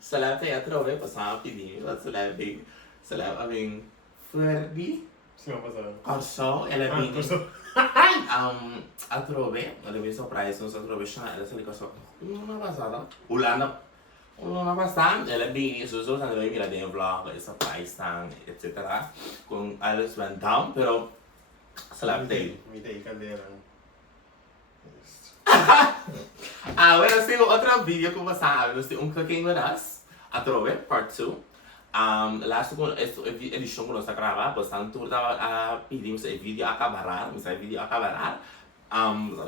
Salapte jag tror på samtidigt. Salapte Ferdi. Sim, mas Corso, ela vem. A trove, ela vem surprise, não se trove chama, ela se liga só. Uma passada. Ulana. Uma passada, ela vem, isso só quando ela vem vlog, surprise tang, etc. Com alles went down, pero salapte. Me dei cadeira. Bueno, sigo outro vídeo com você, nós temos cooking with us, a trove, part 2. Last ko edition ko sa grava, basta tour da pedimos e vídeo acabar, mas vídeo acabar.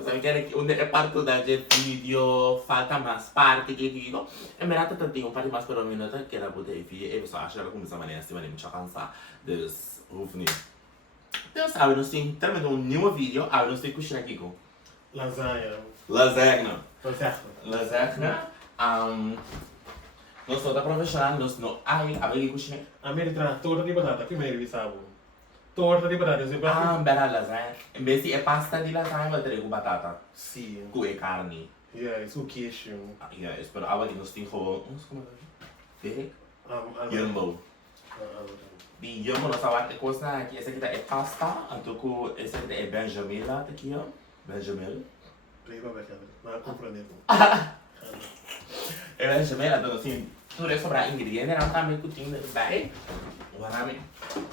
Sabe que onde é parte da vídeo falta mais parte de vídeo. E me rata tanto um parte mais por um minuto que era botar vídeo e você acha que começa a maneira assim, mas me cansar dus hoef niet. Dus we nos tem também um novo vídeo, we nos tem cozinhar aqui com Lasagna. Lasagna. Lasagna. Nós estamos profissionais, nós não ai, a ver cozinhar. A minha entrada torta de batata, que me sabe. Torta de batata, você vai. Bela lasanha. Em vez de pasta de lasanha, vai ter com batata. Sim. Com carne. Isso o queijo. Yes, pero agora nós temos como de jumbo. De jumbo nós agora coisa aqui, essa aqui é pasta, então essa aqui é benjamin lá, aqui ó, benjamin. Riba vai quebrar, mas compreender. É benjamin, então assim, tudo é sobre ingredientes, não tá meio cutinho bem. Warami.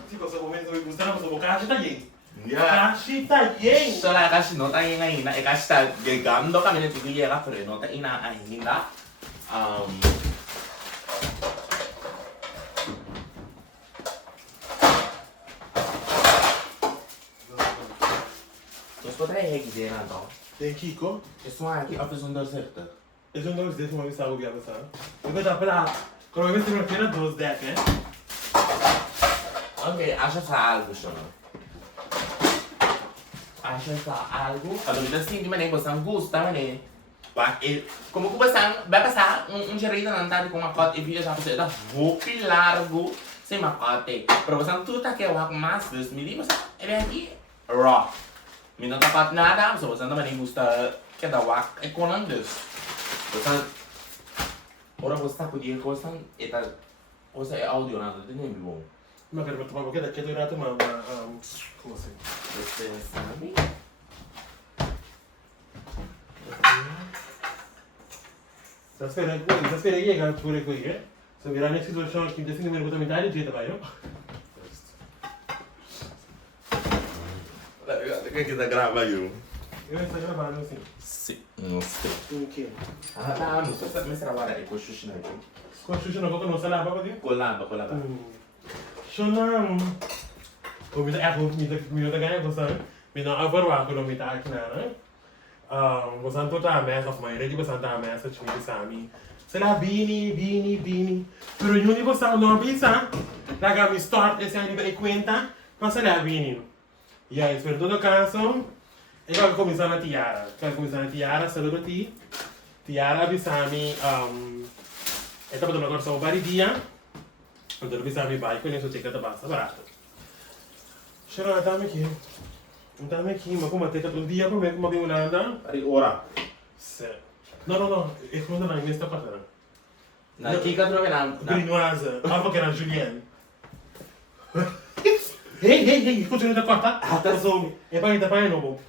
Se você comer, você vai gostar, você vai caixa tá aí. Yeah. Caixa tá aí. So la caixa não tá aí ainda, é caixa tá chegando, caminho de guia, pero não tá ainda. Nós podemos ir aqui dentro, então. Tem Kiko. Isso aqui é um doce certo. Esse é um dos desses momentos que eu vou passar. Eu vou dar para quando eu estiver tendo dois deck, né? Ok, acha algo, chama. Acha algo. Kalau kita sih di mana bosan gusta mana. Wah, como que bosan, vai passar gerida nanti com uma cote e vídeo já você dá muito largo sem uma cote. Pero bosan tudo tá que eu hago mais 2 milímetros, é bem aqui raw. Me não tá nada, so bosan também gusta que dá wak é colandes. Bosan orang bosan podia bosan eta bosan é áudio nada, tem nem bom. Ma per tomar um pouquinho daqui do rato, mas como assim? Você sabe? Tá esperando chegar por aqui, né? Se virar nesse situação aqui, desse número que eu também tá de jeito, vai, não? Quer que tá gravando aí? Eu estou gravando assim. Sim, não sei. O quê? Tá, não sei se trabalha aí com o xuxi aqui. Com a Xuxa, não vou começar lá, para aqui? Colado. Shonam. Comida é comida ganha você. Mina avarwa ko mi ta aqui né? Você não tá mais of my ready você tá mais a chimi sami. Será bini. Pero yun ibo sa no bisa. Daga mi start esse ano vai conta. Mas será bini. E aí, por todo caso, eu vou começar na tiara. Saludo ti. Tiara bisami esta betul betul sama bari dia. Untuk bisa ambil baik pun yang suci kata bahasa barato. Shara dami ki, maku mati kat dia pun maku mengulanda. Ari ora. Se. No, es cuando na nesta patana. Na kika trove na. Brinoise, apa que era Julien. Hey, escuta da quarta. Tá só. É para novo.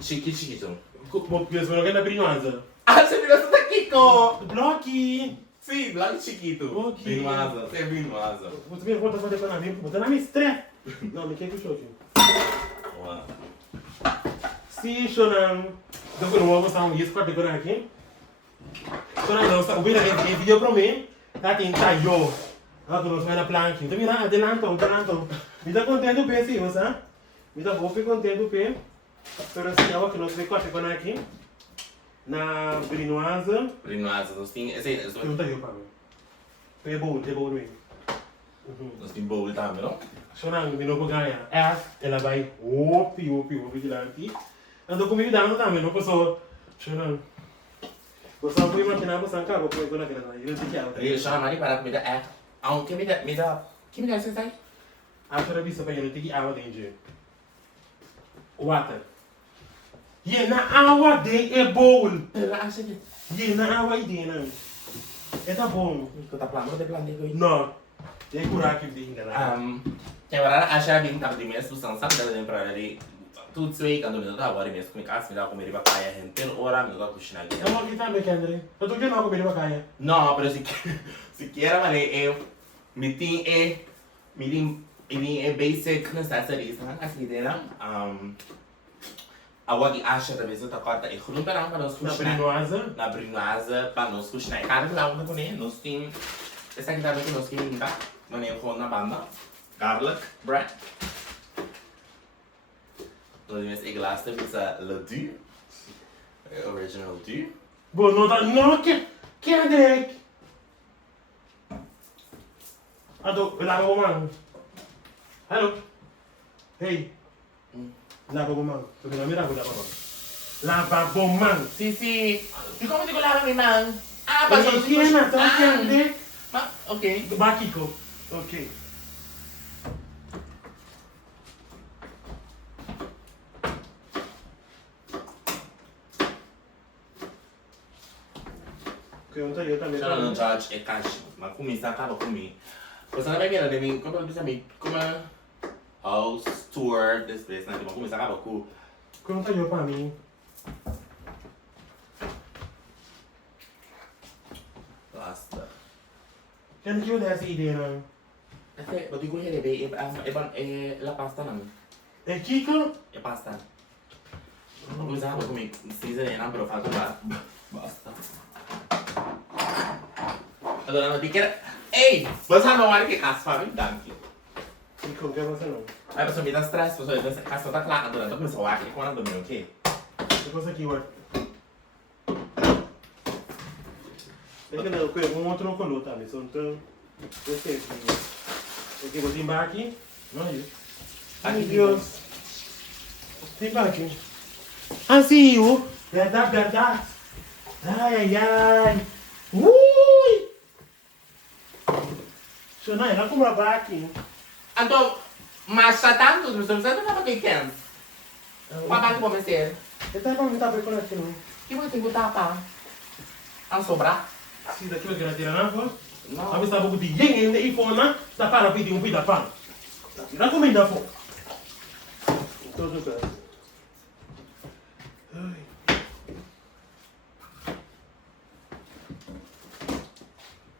Chiquito. Como que é na Brinoise? Você virou essa daqui, co. Bloque. Sim, lá chiquito. Brinoise, é brinoise. Você vem volta fazer para mim, botar na minha estreia. Não, me quer que eu choque. Sim, Shonam. Então, quando eu vou mostrar isso para decorar aqui. Shonam, não, está ouvindo esse vídeo para mim. Tá tentando eu. Quando nós vamos na plancha. Então, mira, adelanto. Me dá contento, Pê, sim, você? Me dá roupa contento, Pê. Pero assim, eu que nós vamos aqui. Na brinoise. Brinoise, nós temos esse. Pergunta eu para mim. É bom mesmo. Nós temos bowl também, não? Shonam, de novo ganha. Ela vai opi vigilante. Ando comigo dando também, não posso. Shonam. Você não pode manter nada sem cabo, porque quando aquela aí, eu te quero. Aí, Shonam, mari para me dar que me dá esse aí? Acho que a vista para ele tem que água dentro. Water. Je na awa de e bowl. Pero acha que... Je na awa ide na. É tá bom. Eu tá falando de plano de coisa. Não. Tem curar que vem lá. Que agora acha que tá de mesmo, são sabe da lembrar ali. Tudo isso aí quando me dá agora mesmo com casa, me dá comer riba caia, gente. Hora me dá cozinhar aqui. Eu vou quitar meu Kendrick. Eu tô querendo comer riba caia. Não, pero se quer mas eu me tem basic necessities, né? Assim, né? Agora que acha da vez eu tá corta e grupo para nós cozinhar. Na brinoasa para nós cozinhar. Cara, lá onde comer, nós tem essa aqui também que nós queremos, tá? Mas eu vou na banda. Garlic bread. Nós temos esse glass de pizza le du. Original du. Bom, não tá. Não, Kendrick. Ado, lava o mano. Hello. Hey. Lava o mano. Tu não mira o lava o mano. Lava o mano. Sim. E como digo lava minha mão? Ah, Mas eu tinha na tua Kendrick. Ok. Bakiko. Ok. Eu também. Já não judge é caixa, mas começar acaba comigo. Você não vai ver de mim, como eu disse a mim, como house tour desse place, né? Tipo, começar acaba com. Conta eu pra mim. Basta. Quem que eu dei essa ideia, não? Até, eu digo ele é la pasta não. É Kiko? É pasta. Começar acaba comigo, season não, pero falta lá. Basta. Agora não diga. Ei, você não vai que casa para mim, danke. Kiko, que você não? Aí você me dá stress, você vai casa tá clara, agora não começa a falar que quando dormir, ok? Depois aqui, ué. É que não, eu um outro color também, só então. Eu sei. Aqui, vou timbar aqui. Não é isso. Ai, Deus. Timbar aqui. Assim, o. Verdade. Ai. Ui! Deixa eu não como a aqui. Então, mas já tanto, não sei se você não vai ter Papai que ser. Eu estava a botar por aqui, não. Que você botar pá? A sobrar? Sim, daqui eu quero tirar na voz. Não. A vista vou pedir em e iPhone, está para pedir um pida pão. Não comida fo. Todo bem.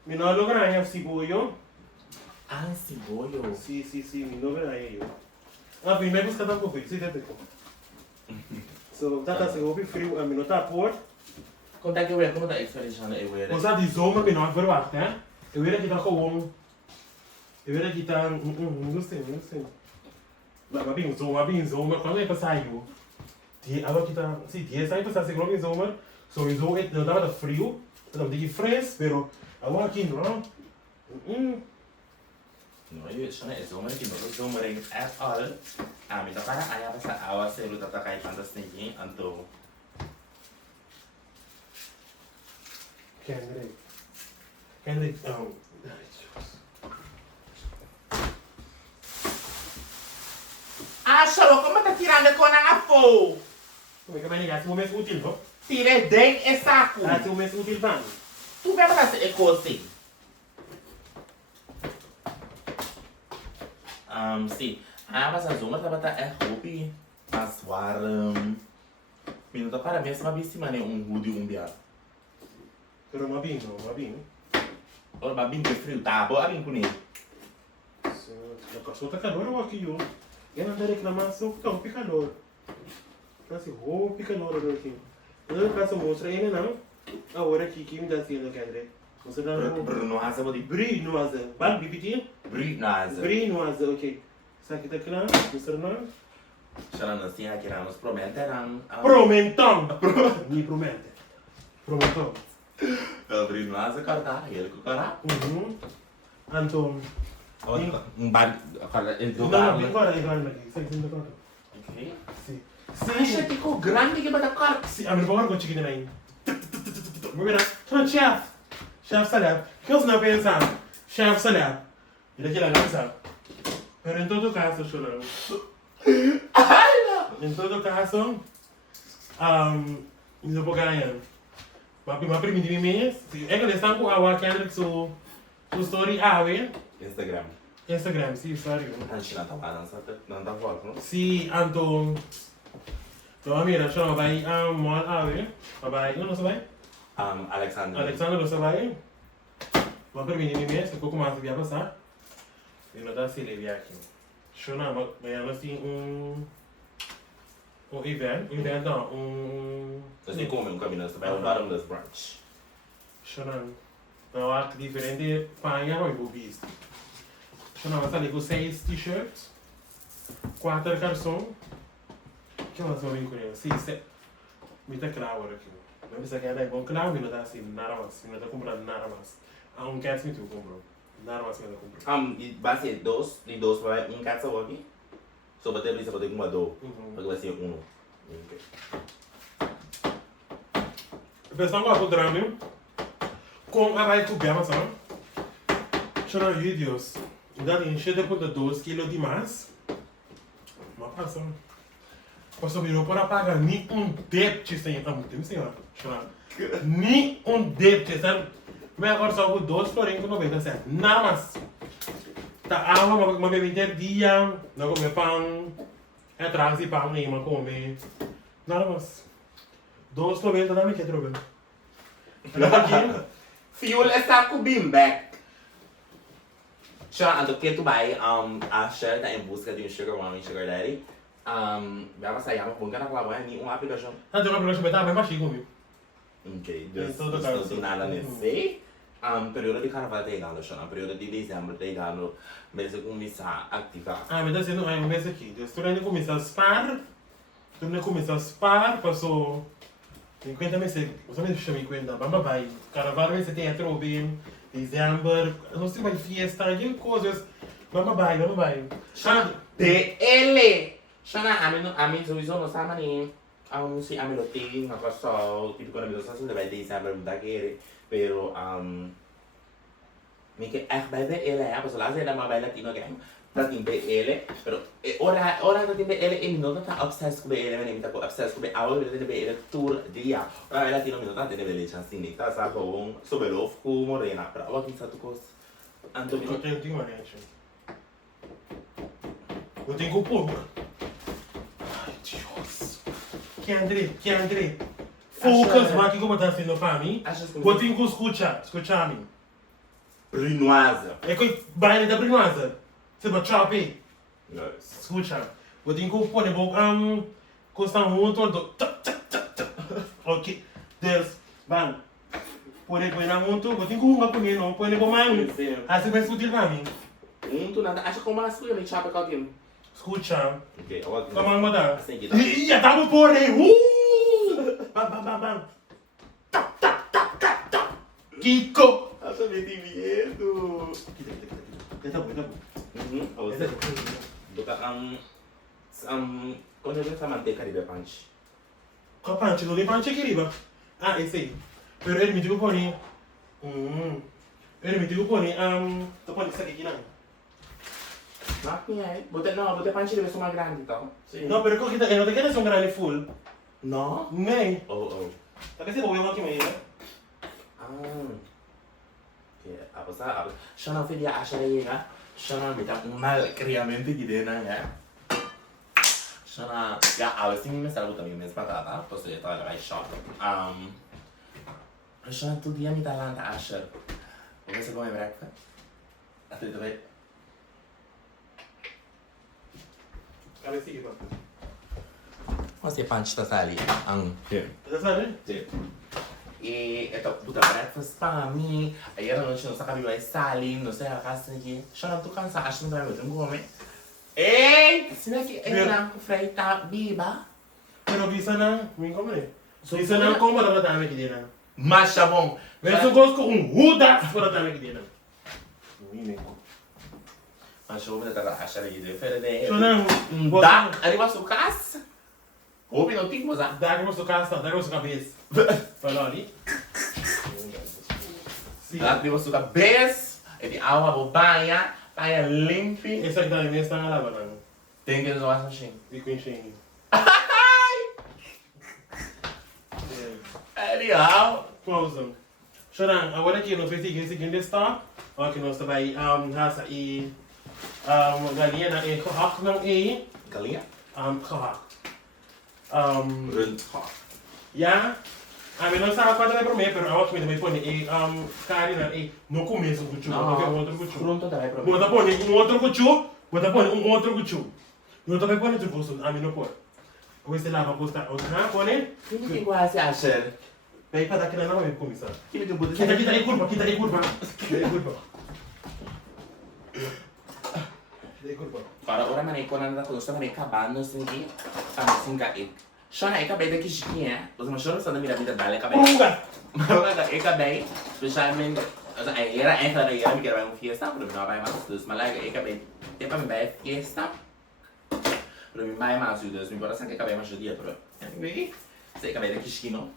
Mi no logran el cibollo. Ah, cebollo. Sí, mi no logran ello. Ah, primeiro buscar da coisa, se deve com. So, tata se ouve frio, a mi no tá por. Conta que eu ia contar experiência na eu ia. Usa de zoma mi no verwacht, hè? Eu ia quitar gewoon. Eu ia quitar, não sei. Mas bem zoma, quando é passar eu. Agora quitar, se dia sai passar seguro em zoma, so em zoma não dava frio, não digo fresco, pero agora aqui não. No, eu acho que é zoma que não zoma ring at all. Ah, me toca a área passar a hora se eu tá cai fantastic, então. Kendrick, Ah, solo como tá tirando com a fogo? como é que vai negar? Se o momento útil, não? Tire dentro e saco. Ah, se o momento útil, vai. Tu vai fazer essa coisa. Sim. Ah, mas a zoma tá é hobby. Mas warm. Minuto para mim, essa bicima né hoodie biar. Pero mabinho. Ora, babin que frio, tá? Boa bem com ele. A pessoa tá calor ou aqui, ó. Eu não reclamar só que tá calor. Tá assim, calor aqui. Eu não posso mostrar ele não. Agora aqui que me dá sendo Kendrick. Você dá Brunoise, vou dizer. Brinoise. Bal bibitinho? Brinoise. Ok. Isso aqui tá claro? Mostrar não? Já não sei que nós prometeram. Promentão! Me promete. Promentão. Brinoise, cortar, ele cortará. Anton. Bar, ele Não, agora aqui. Sai sendo claro. Ok. Sim. Acha que ficou grande que vai dar corte. Sim, a minha boca não chicken aí. Vamos ver. Então, chef salad. O que você não pensa? Chef salad. Ele aqui lá lança. Pero em todo caso, chorando. Em todo caso, Não vou ganhar. Mas primeiro de mês, é que eles estão com a Kendrick sua story Instagram. Instagram, sim, sorry. A gente não tá foto, não? Sim, então. Então, mira, chama vai mall vai, não sei Alexander não vai. Mas primeiro de mês, que pouco mais vai passar. E não dá se ele aqui. Chama, mas assim event não, Nós nem comemos caminho, você vai ao bottomless brunch. Chama, não há diferente panha ou bobis. Chama, vai sair com 6 t-shirts, 4 calções. Que mais eu vim com ele? 6, muita claro aqui. Mas isso aqui é bom claro, mas não dá assim, nada mais, não dá comprando nada mais. Há cats me tu comprou, nada mais que eu compro. E vai ser dois vai cat só aqui. Só para ter isso para ter uma dor, porque vai ser um. Pessoal, qual é o drama? Com a vai cobrir, mas não. Chora vídeos. Ainda tem cheio de 2 kg de mais. Mas passa. Posso vir para pagar nem débito sem senhor. Chora. Nem débito, sabe? Mas agora só com 2 florinhos com 90 centos. Nada mais. Tá água, uma bebida dia, não comer pão. É atrás de pão nem uma comer. Nada mais. 2,90 dá me que trocar. Fuel está com beanbag. Já ando que tu vai a Cher tá em busca de sugar mommy, sugar daddy. Vai passar aí, vamos ganhar com a nem uma aplicação. Ah, tem uma aplicação beta bem baixinho comigo. Ok, não tem nada nesse. Período de carnaval tá chegando, já no período de dezembro tá chegando, mas eu começar a ativar. Mas tá sendo um mês aqui. Tu ainda começa a spar, passou 50 meses, você me chama 50, vamos vai. Carnaval vai ser teatro bem, dezembro, não sei mais fiesta, tem coisas. Vamos vai. PL! Shana, a mim, sowieso não sabe nem. Si a mim não tem uma coisa, tipo, quando a mim não sabe, vai dezembro, não dá querer. Pero, mi que vai ver ele é, porque lá ele é mais latino que tá tem ele, pero ora tá tem ele e não tá obsessed com ele, mas nem tá obsessed com ele, a hora ele ele tour dia. Ora latino não tá tendo ele chance nem tá sabe bom, sobre o com morena, para o que tá tu coisa. Antônio, eu tenho uma gente. Eu tenho que pôr. Ai, Deus. Kendrick. Focus, vai que como tá sendo para mim. Eu tenho que escutar mim. Brinoise. É que vai da brinoise. Você vai chopper. Nice. Escuta. Eu tenho que pôr no custa muito. Ok. Deus, vamos. Põe na muito. Eu tenho que pôr não, põe no mais. Assim vai escutar para mim. Muito nada. Acho que como a sua me chapa com alguém. Escuta. Ok, agora. Como é que tá? Assim que Ia tá no pôr aí. Bam. Kiko. Acho que tem medo. Tá bom. Quando a gente tá mantendo caribe punch. Qual punch? Não tem punch aqui, riba. Ah, esse aí. Pero ele me dijo por aí. Ele me dijo por aí. Tô pondo isso aqui, não. Botei punch deve ser mais grande, então. Não, pero eu não te quero um grande full. Não? Nem. Oh. Tá que você vai aqui mais, né? Apa siya na fedia asya nga siya na bita malcriamente gide na nga siya na ya awes yung mes algo también mes patata pues ito ay shot siya na tu dia mi talanta asya okay sa come breakfast ate ito ba Cabe sige ba? Você punch tá ali here Tá sabe? sim. E ito, puta breakfast pa mi. Ayer noche nos saca viva Stalin, no sé, acá aqui. Siya na tu kansa, acho na tayo mo come. Sina ki na freita biba. Pero bisa na, min come. Bisa na como para tama que dina. Mas siya bom. Pero se gosto com hudas para tama que dina. Mas siya bom na taga asya rin de fere So na, da, arriba su casa. Opi no tingmo za. dá que você casa, dá que você cabeça. Falou ali. Arriba su cabeça, e di awa bo banha limpi. Essa aqui também está na lava, não. Tem que usar assim. E com enchendo. Anyhow. Pausa. Chorão, agora aqui nós vamos seguir seguindo esta. Aqui nós também raça e galinha na e gehakt não e Galinha? gehakt. Rundgehakt. Ja, a mim não sabe quanto é para mim, mas a outra também põe e carne na e no começo do chuchu, porque é outro chuchu. Pronto, também para mim. Bota põe outro chuchu, bota põe outro chuchu. Eu também põe outro chuchu, a mim não põe. Ou se lava custa outra, põe. Que me tem quase a achar? Vai para daqui na minha comissão. Que me tem botar? Kita aí curva, kita aí curva. Kita aí curva. Kita aí curva. Para ora manei ko na ko sa manei kabano singi singa ik. Shona eka bem daqui chiquinha, mas uma shona só na minha vida dale cabelo. Punga. Mas eka bem, especialmente aí era entra aí era me quero uma fiesta, pero não vai mais dos malaga eka bem. Tem para me vai fiesta. Pero me vai mais dos, me bora sangue cabelo mais dia, pero. Anyway, sei cabelo daqui chiquinho.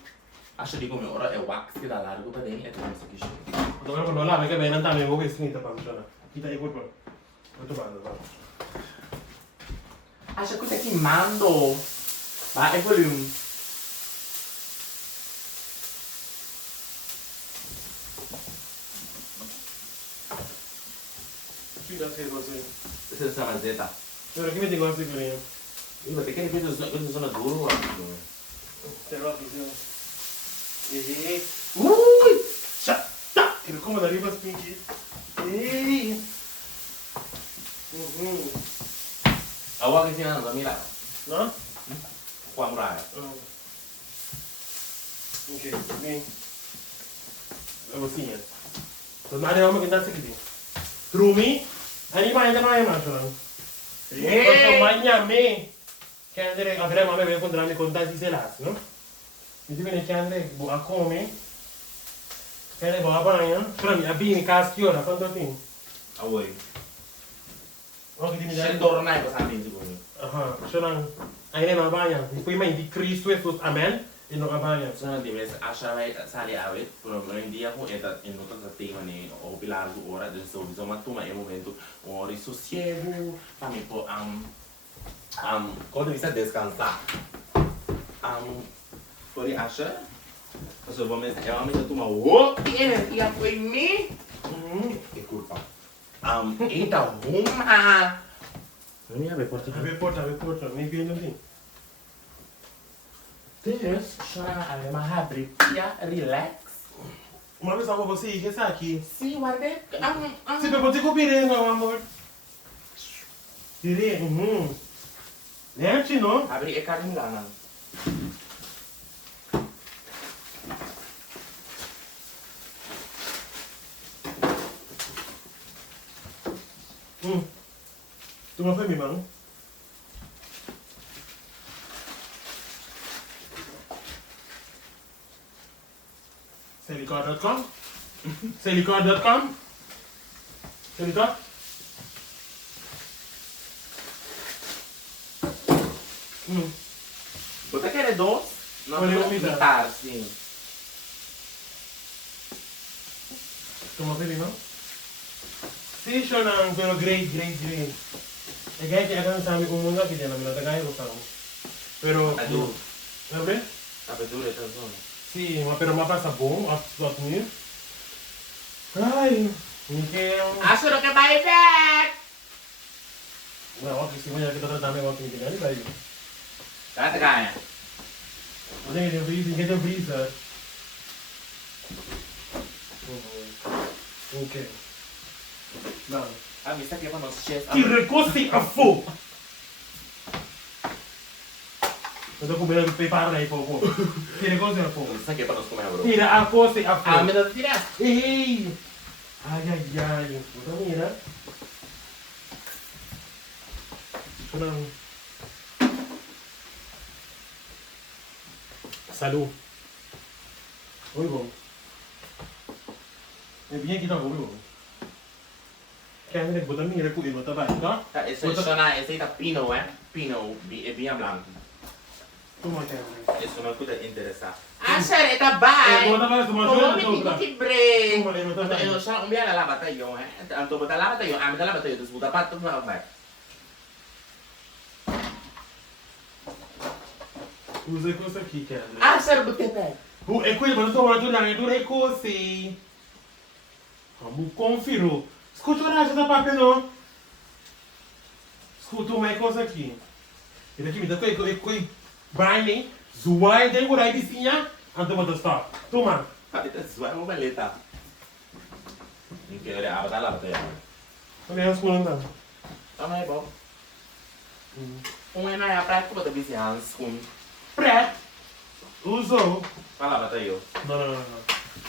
Acho que como ora é wax que dá largo para dentro, é tudo isso aqui. Agora quando lá vai que bem não tá mesmo que esquenta para mexer. Kita aí curva. Muito bom, vamos. Acho que tá queimando. Vai, é volume. Cuida que você. Essa é a mazeta. Pero que me diga assim por aí. E vai ter que ver os zona duro, Será que sim? Ui! Chata! Ele como da riba spinky. Ei! Awak kasi na mila. Não? Com a muralha. Ok, bem. É assim, é. Então, nada é uma que dá seguinte. Rumi, aí vai ainda não é mais, não? Então, amanhã, me. Kendrick, a prima vai encontrar-me com tantos selas, não? Me diz que Kendrick, boa come. Kendrick, boa banha. Para mim, a bini, que yora, quanto tem? Away. Ok, tem Siya tornay ko sa amin siguro. Aha, siya lang. Ay na banha. Depois may di Cristo Jesus, amen. E não a banha. So na dimes asha vai sali awit, pero hindi ako eta inuto sa tema ni o pilargo ora del so bisogna tuma e momento o risosiego, fammi po quando mi sta descansar. Poi asha Kasi vamos tuma o energia foi me. Que culpa. Eita uma. Não ia ver porta. Abre porta. Nem vindo assim. Dus, chora a mais relax. Uma vez só você que está aqui. Sim, guarde. Se eu botar copirê, meu amor. Pirê, Lente, não? Abre e carne lá, não. Tu não foi mano? Celicor.com? Celicor.com? Celicor? Você quer doce? Não, Olha, não imitar, sim. Tu não foi mano? Sim, Shonan, pero great. É que akan sa amin umuna kita namin natagay ko sa pero Ado. sabe? Abertura essa zona. Sim, pero mapasa bom at niyo. Ai, Miguel. Acho que vai back! Não, ok, se você kita tratando com aquele ali, vai. Kata kaya. Você tem brisa. Ok. Não. Ah, mi sa che fanno chef. Ti recosti a fu! Eu tô com medo de preparar aí, pouco. Ti recosti a fu. Mi sa che fanno come bro. Tira a costa a fu. Ah, me da tirar. Ei! Ai. Puta mira. Não. Salud. Oi, bom. Eu vim aqui dar um bom. Kendrick, botar minha com ele, tá bem, tá? Esse é pino, Pino e via blanco. Toma, Kendrick. Isso não cuida interessar. Ah, sério, tá bem. Botar mais uma Como joia, me digo dobra. que bre. Toma, ele tá bem. Eu só um dia lá bata eu, Anto bata lá bata eu, me dá lá bata eu, dos buta pato para vai. Usa com isso aqui, Kendrick. Ah, sério, botei pé. E quello quando torna tornare tu le cose. Vamos confiro. Escuta o raio da papel não. Escuta uma coisa aqui. E daqui me dá coi bine, zoai de por aí vizinha, ando para stop. Toma. Tapi tak sesuai mau balik tak? Ni kira apa tak lah betul ya? Olha as coisas não. Tama ya, Bob. Enak ya, prek ko betul bisa hanskun. Prek. Usou. Fala betul yo. Não.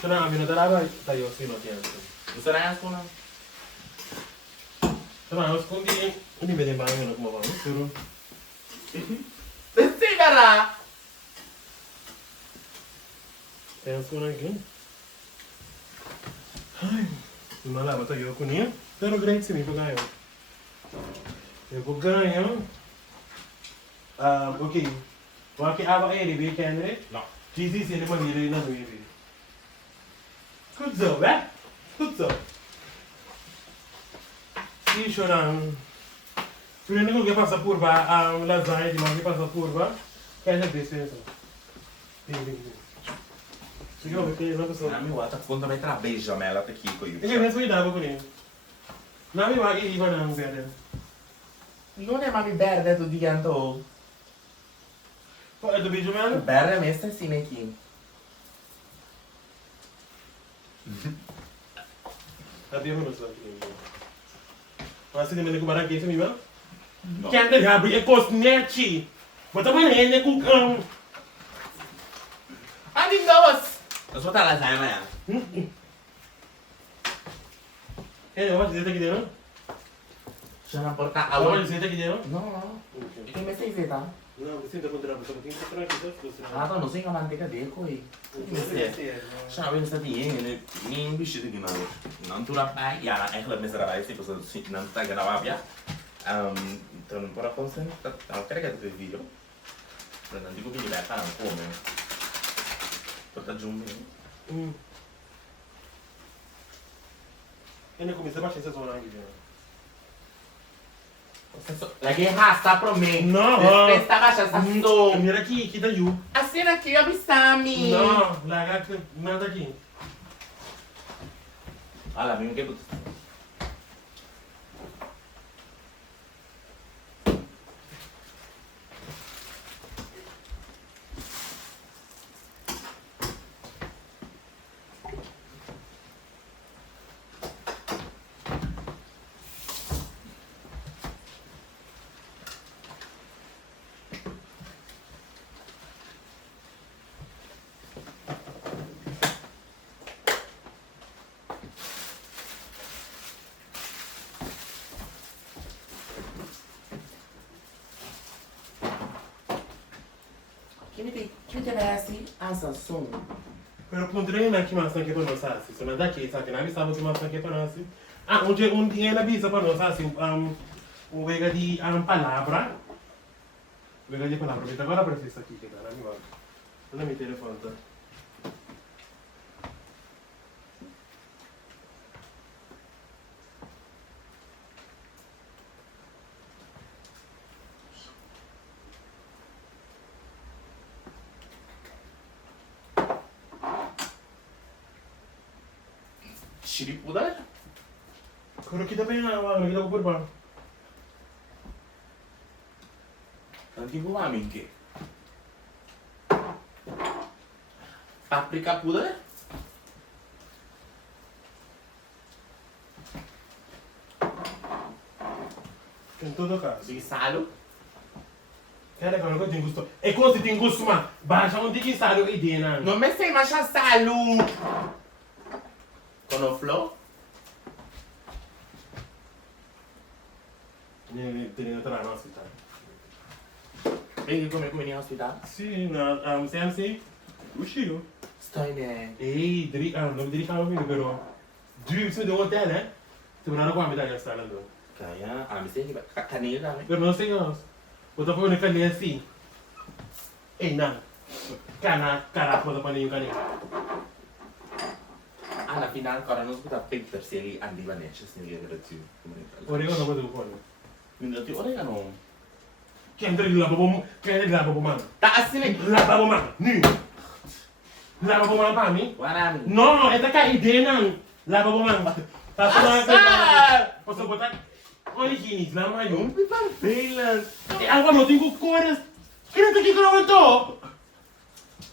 Será a mina da tayo sino tiyan. Gusto na hanskun na? Será os kundi ini bede banyo na kumawa. Pero Sigara. tem as coisas aqui. Ai, malaba tayo ko niya. Pero great si mi pagayo. Eu vou ganhar. Ok. Vou aqui aba ele vi Kendrick. No. Cheesy se ele maneira ele não vi. Good job, eh? Good job. Sim, chorando. Prima que passa por a Lasagna de que passa por ba. Kendrick desce. Sim. Sigo que não passou. Nami wata conta may trabejo mela ta kiko yu. Ele mesmo idade com ele. Não me vai ir para não ver. Non è mami berde tu dianto. Poi è dobbiamo giocare? Berde messa insieme chi? Abbiamo lo so. Ma se ne come anche mi va? No. Che andare a e cosneci. Ma tu mai ne cu Adi dos. Aspetta la lasagna ya. ma siete che devo? C'è una porta a Allora siete che devo? No. E che messa in seta? No, mi sento contro la cosa, mi sento tranquillo, Ah, non sei manteca di coi. C'è una pensa di ieri, mi bisci di nuovo. Non tu la fai, ja, eigenlijk met de rijst, ik was dan tegen de wapja. Toen voor de content, dan krijg ik het video. Dan dico che vai fare come. Porta giù un E ne comincia a passare sono anche. La che sta pro me. No. Questa faccia sta sto. Mira chi da giù. Assina che io avvistami. No, la gata nada aqui. Allora, mi che Che deve essere asa sono. Pero pondrei na que maçã que para nós assim. Se não daqui, sabe na vista você maçã que para nós assim. Ah, um dia na vista para nós assim, vega de palavra. Vega de palavra. Mas agora para isso aqui que tá na minha. Olha meu telefone tá. Chiripuda? Kalau kita pengen awal, kita ukur bang. Nanti gua amin ke. Paprika puda? Em todo caso. Di salo? Cara, quando eu tenho gosto. É como se tem gosto, mas baixa onde que sai o ideia, né? Non mi sei mangia salo. Con o flow? Tem outra na nossa cidade. Vedi come in ospitale? Sim, na CMC, o Chico. Sto in... Ei, não direi calma comigo, pero. Due se do hotel, né? Tu não vai me dar essa sala não. Kaya, mi sei che canile da me. Pero não sei não. O tá falando que assim. Ei, não. Cara, pode para nenhum canil. Alla fine ancora non sputa per se lì arriva necessary di operazione. Oregano pode o pone. Quindi ti oregano. Kendrick la babo man. Ta assine. La babo man. Ni. Lava po man pa mi? Marami. No, ito ka ide nang. Lava po man. Tapos na Posso botar origines na mayo. Não tá bem, Agora não tenho cores. Que não tem que colocar to.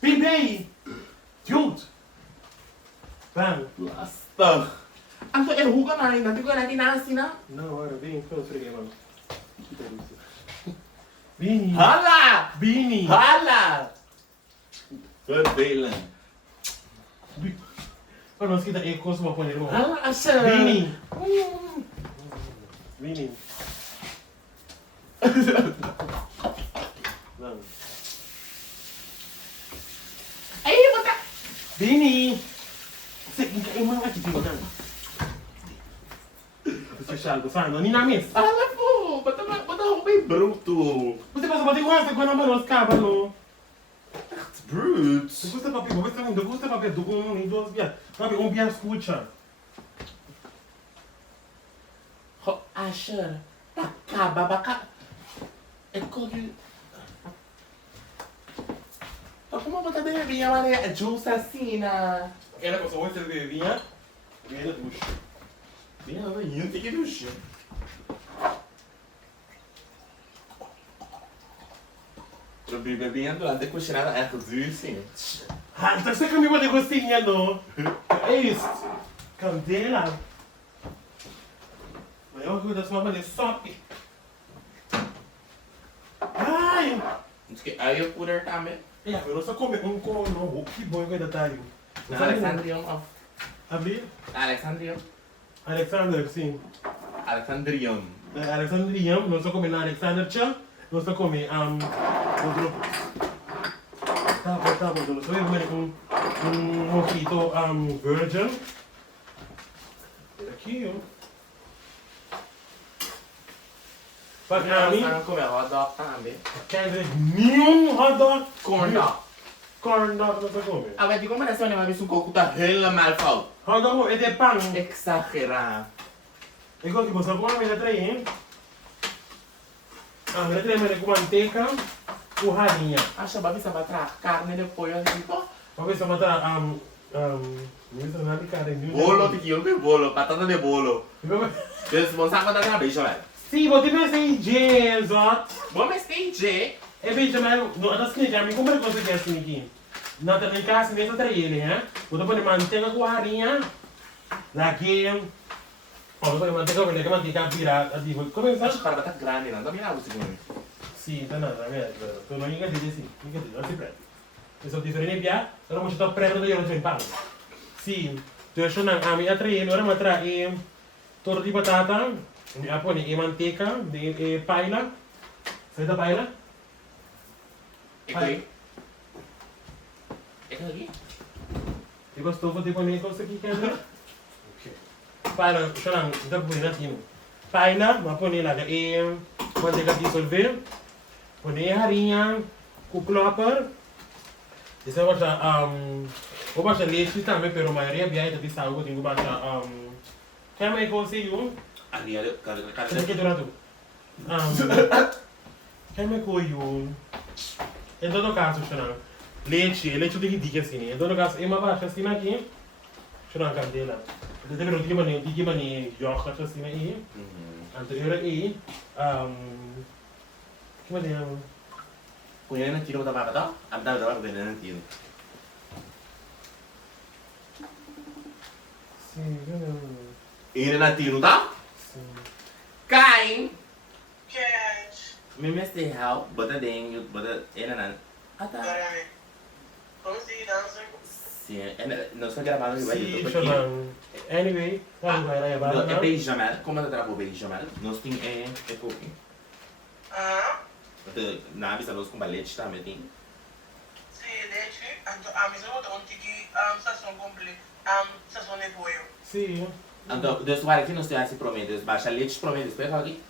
Bebê. Cute. Bang. Basta. Anto é ruga na ainda, não tem nada assim, não? Não, agora vem, que eu freguei, mano. Bini. Hala! Bini. Hala! Good feeling. Para nós que dá ecos, vou pôr irmão. Hala, asa. Bini. Bini. Não. Aí, bota. Bini. Você emang aqui tem nada. Social, gostar, não, nem na mesa. Hala po, bota ako bem bruto. Você passa bater com essa quando não nos cava, não. It's brute. Você custa papel, você não custa papel, do com nem duas bias. Papel, bias escuta. Ho, Asher. Acaba, baka. É que... Como botar bem a maneira juice assim, na... Ela passou hoje, ele vinha do bucho. Bem, ela não tem que ir no chão. Eu vi bebendo antes de cozinhar a cozinha. Ah, então você comigo de cozinha, não? É isso. Candela. Mas eu cuido da sua maneira sope. Ai! Aí eu puder também. É, eu só comer com não, que bom que ainda tá aí. Alexandrium. Abrir? Alexandrium. Alexander, sim. Alexandrium. Alexandrium, nós só comemos na Alexander Chan, nós só comemos outro. Tá bom, nós só comemos mojito virgin. Aqui, ó. Para mim, Não comer hot dog também. Kendrick, nenhum hot dog. Corn dog. Corn dog nós só comemos. Ah, mas de combinação, né? Mas um coco tá helemaal fout. Hot dog é de pão. Exagerar. Igual que você come, me trai, hein? Me trai com manteca com rainha. Acha babi sa batra carne de pollo assim, pô. Vamos ver se matar não nada de carne. Bolo de quilo de bolo, batata de bolo. Responsável da minha bechamel. Sim, vou ter mais aí, exato. Vamos stage. É bechamel, não é assim, já me comprei coisa que é assim aqui. Não tem casa, nem tá traindo, né? Vou ter manteiga com rainha. Daqui, vou ter manteiga com manteiga pirata. Como é que Acho que para batata grande, não. Dá minha água, segundo. Sim, tá nada, é. Tu não enganou assim, não se prende. Eu sou diferente, já. Eu não estou preso de eu não sim, tu achou na a minha treino, agora me trai torta de batata, me põe e manteca de paella. Sai da paella? É aqui? É aqui? E gostou de pôr coisa aqui, Kendrick? Ok. Paella, deixa eu dar por aí, paella, me põe lá e manteiga dissolver, põe a rainha, com clopper. Isso eu vou baixar leite também, mas a maioria é de saúde, tenho que baixar quer mais consigo? Ali, cara. Tem que durar tudo. Quer mais coisa? Em todo caso, Xanã, leite de dica assim, em todo caso, eu baixa assim aqui, Xanã, candela. Eu tenho que manter iogurte assim aí, anterior aí, que maneira? Kung yan ang tiro mo tama ka to? Ang dami din ang tiro. Sim, Iyan ang tiro ta? sim. Kain! Catch. May mesti help, bota ding, bota, yan. Ata. Marami. Como se dança? Sim, não só gravando igual Sim, Xanã. Anyway, vamos vai lá, é vai. beijamel, como eu trabalho beijamel, nós tem cooking. Ah, Na bisa nós com balete também tem. se leite, a misa não tem que sazão completo, sazão de pollo. Sim. Então, Deus vai aqui nós temos esse prometo, baixa leite prometo, depois aqui.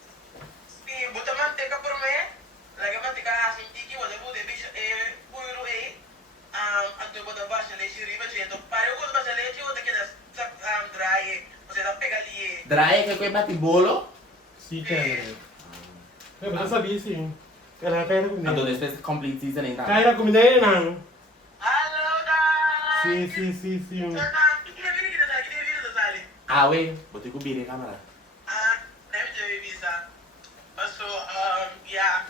Sim, bota manteiga por mim, larga manteiga assim, que você pode deixar pollo aí, então bota baixa leite riba direto. Para eu botar baixa leite, eu tenho que dry, você dá pega ali. Dry que é bate bolo. Sim, Kendrick. Eu sabia, sim. Kaya comida. Então, depois complete season então. Kaya comida não. Hello, darling. Sì, sì, sì, sì. Ah, ué, vou ter que cobrir a câmera. Let me tell you, Visa. So, yeah.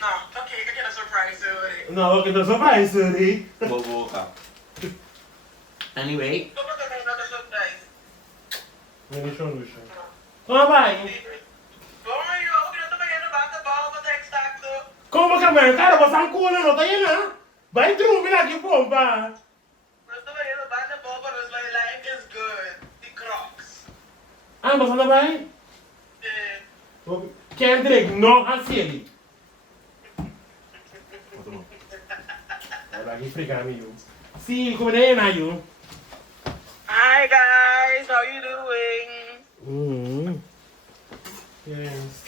No, okay, I get a surprise already. No, che da surprise, sorry. Vou cá. Anyway. Come on, another surprise. Vieni, c'ho un uscio. Come vai? Como eu que não tô pegando bata bola pra textar tudo. Come che vai? Cara, ma san culo, non stai là? Vai giù, mi dai che pompa. Não tô pegando bata bola, mas my life is good. The Crocs. Ah, ma sono vai? Kendrick, no, anzi. Allora, che fregami io. Sì, come ne è io? Hi guys, how you doing? Yes.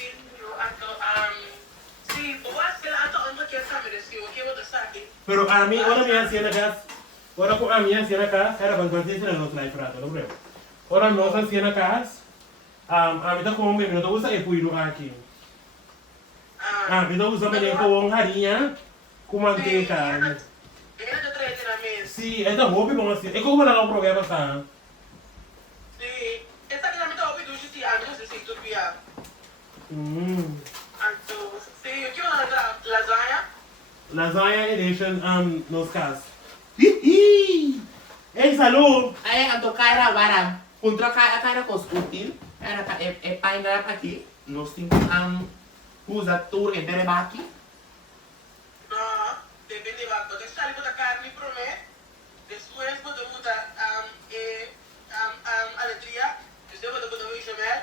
Sí, voy a hacer algo antes que sabe de si o que vou deixar aqui. Pero a mí, ora mi anziana casa. Ora con a mia anziana casa, era per qualsiasi nel nostro life rato, lo prego. Ora a nostra anziana casa, a mim tá com um minuto, usa e puido aqui. Ah, me dá usa bem com harinha, com manteiga. Ele já traz na mesa. Sì, è da hobby come si. E come la problema sta? Sì, essa aqui na minha hobby do GT, a minha se tudo via. Então, sim, o que eu lasagna? Lasagna edition nos cas. Hihi! Ei, salud! Ay, anto kaira barang. Contra kaira kos util. Era ka painara aqui. Nós temos usa tour e derebaki. No, depende da coisa. Deixa ali botar carne para mim. Depois botar aletria. Depois botar o bechamel.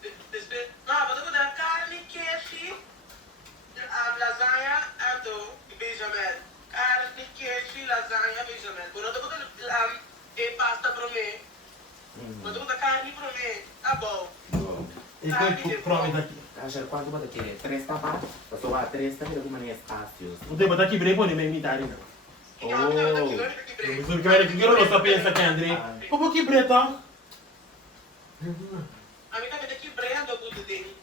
Depois, não, botar carne, queijo, lasanha, e bechamel. Carne, queijo, lasanha, bechamel. Quando eu botar pasta para mim. Quando eu botar carne para mim, tá bom. E poi provi daqui. Acho quanto bota aqui? 3 tapas. Eu só vai 3 tapas com mania espaços. O tempo daqui breve pode me imitar, não? Oh. Sul che vedi che io non lo pensa che Andrei. Come che bretta? A mim também daqui brando o buto dele,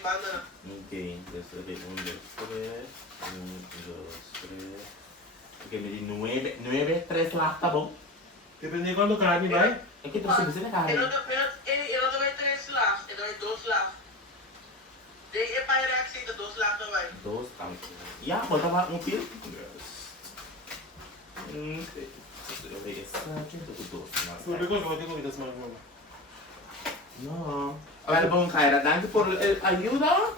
banana. Ok, deixa eu ver. 1, 2, 3. 1, 2, 3. Ok, me di 9, 3 lá, tá bom? Depende di quando carni, vai? É que trouxe você na cara. Eu não dou 3 lá, eu dou 2 lá. Daí é para a receita 2 lá também. 2, tá. Ya, bota lá um fio. Sobre cosa vuoi dire da smartphone? No. Agora bom, Kaira, danke por ajuda.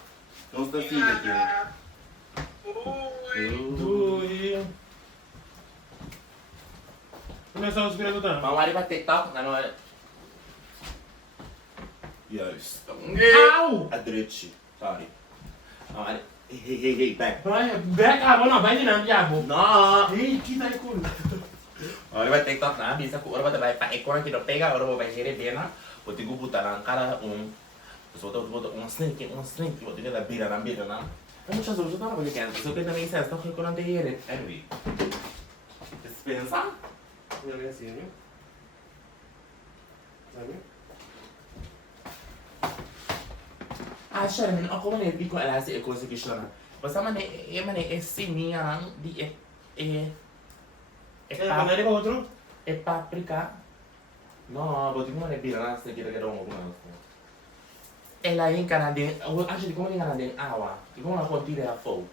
Nós da filha aqui. Due. Come stavo spirando tanto? Vamos ali para TikTok, não é? Yes. Au! A direita. Sorry. Vamos ali. Hey, back. Vai, back up, no, vai dinanzi abo. No. Ehi, chi dai culo? Ora vai TikTok na, bisa ko ora vai pa ekor que não pega, ora vai gerir bem na. Vou ter que botar na cara só tô botar snake, vou ter que dar bira na. Eu não sei se eu tô porque quer, só que também se está com não tem ele. Anyway. Dispensa? Non è assieme. Sabe? Ah, Sherman, ako man hindi ko alam si execution na. Basta man é sininha di Magari outro? é paprika. No, vou ter que mandar bira na, se kira que não vou. Ela em Canadá, actually como em Canadá, awa. E como ela pode tirar fogo.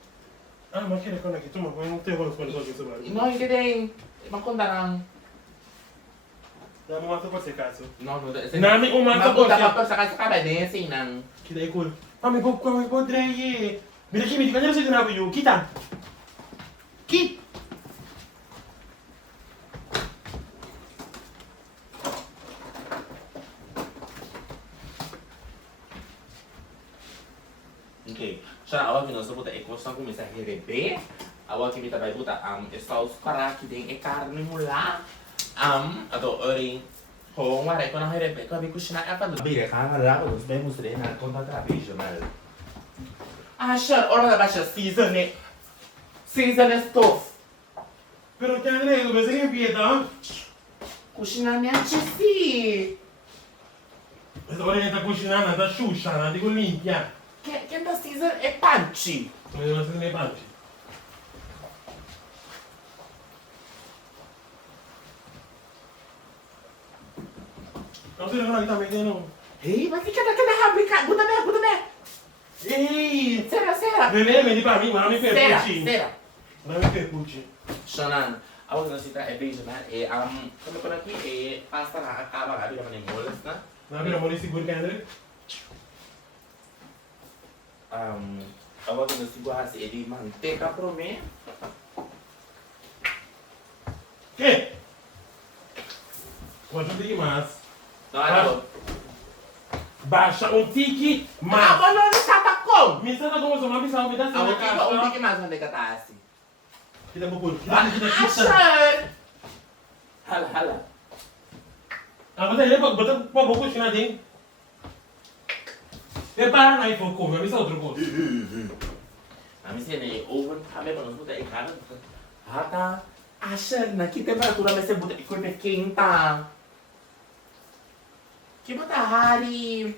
Ah, ma che ne con che tu ma non te vuoi fare soldi sopra. No, hindi din. Makundarang. Dami mo for se caso. No, Nami umasa por Makundarang sa kaso ka ba din sinang. Chi dai culo? Ma mi può come potrei. Mira che mi dica adesso ti napo io. Kita. Kit. Okay. Siya awag yun sa buta ekosang kumisa hirebe. Awag kita bay buta sauce para kiding karne mula. Ato ori kung wala ko na hirebe ko abi ko siya na apa do. Bire ka nga ko dos bay musre na konta tra regional. Siya ora na ba siya season ni stuff. Però che Andrea dove sei in pietà? Cucina niya si. Questa ora sta cucinando, sta sciuscia, di quell'inchia. Che da season è panci. Come devono essere nei panci? Kamu sudah kenal kita meja no. Hei, mas kita kena habis kak. Buta be. Ei, Sera. bebê, me para mim, mami fez pucci. Sera. Mami fez pucci. Shonan, ako na sita beijo na kami ko na ki pasta na akaba ka naman yung moles na. Nabi na mo ni siguro Kendrick. Ako na siguro si Eddie manteca pro me. Que? Quanto de mais? No. Baixa tiki Ma, mas. ano sa takom? Minsan na como sama bisa me dar Ako kiko tiki mas na katasi. Kita bukul. Action! Hala. Ako tayo pag bukul siya natin. Para na iPhone ko, may isa outro ko. Kami siya na oven kami pa nung buta ikanan. Hata, action na kita temperatura may sa buta ikoy na quenta. Kiba ta hari?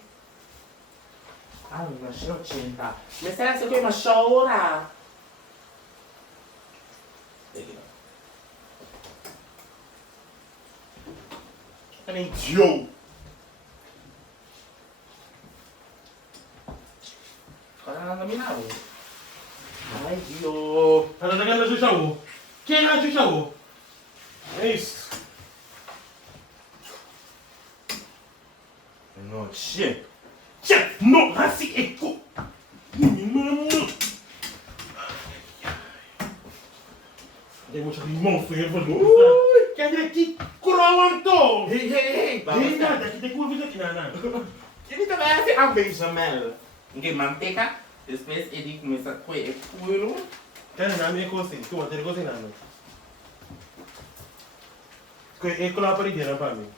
Mas 80. May sa sa koy masyaura. Ano yung Joe? Parang kami na ako. Ay, Joe. Talagang na siya o. Kaya nga siya o. Nice. No, shit. Shit! No! Hasi eko! Hindi mo siya monstro yan pa doon. Kaya ki kurawan to! Hey! Hindi na, dahil kita kulbi sa kinanan. Hindi ka ba kasi ang bechamel? Okay, manteca. Después, edi começa a coer puro. Kaya namin yung kosi. Ito, materi kosi namin. Kaya eko lang pa rin din ang pami.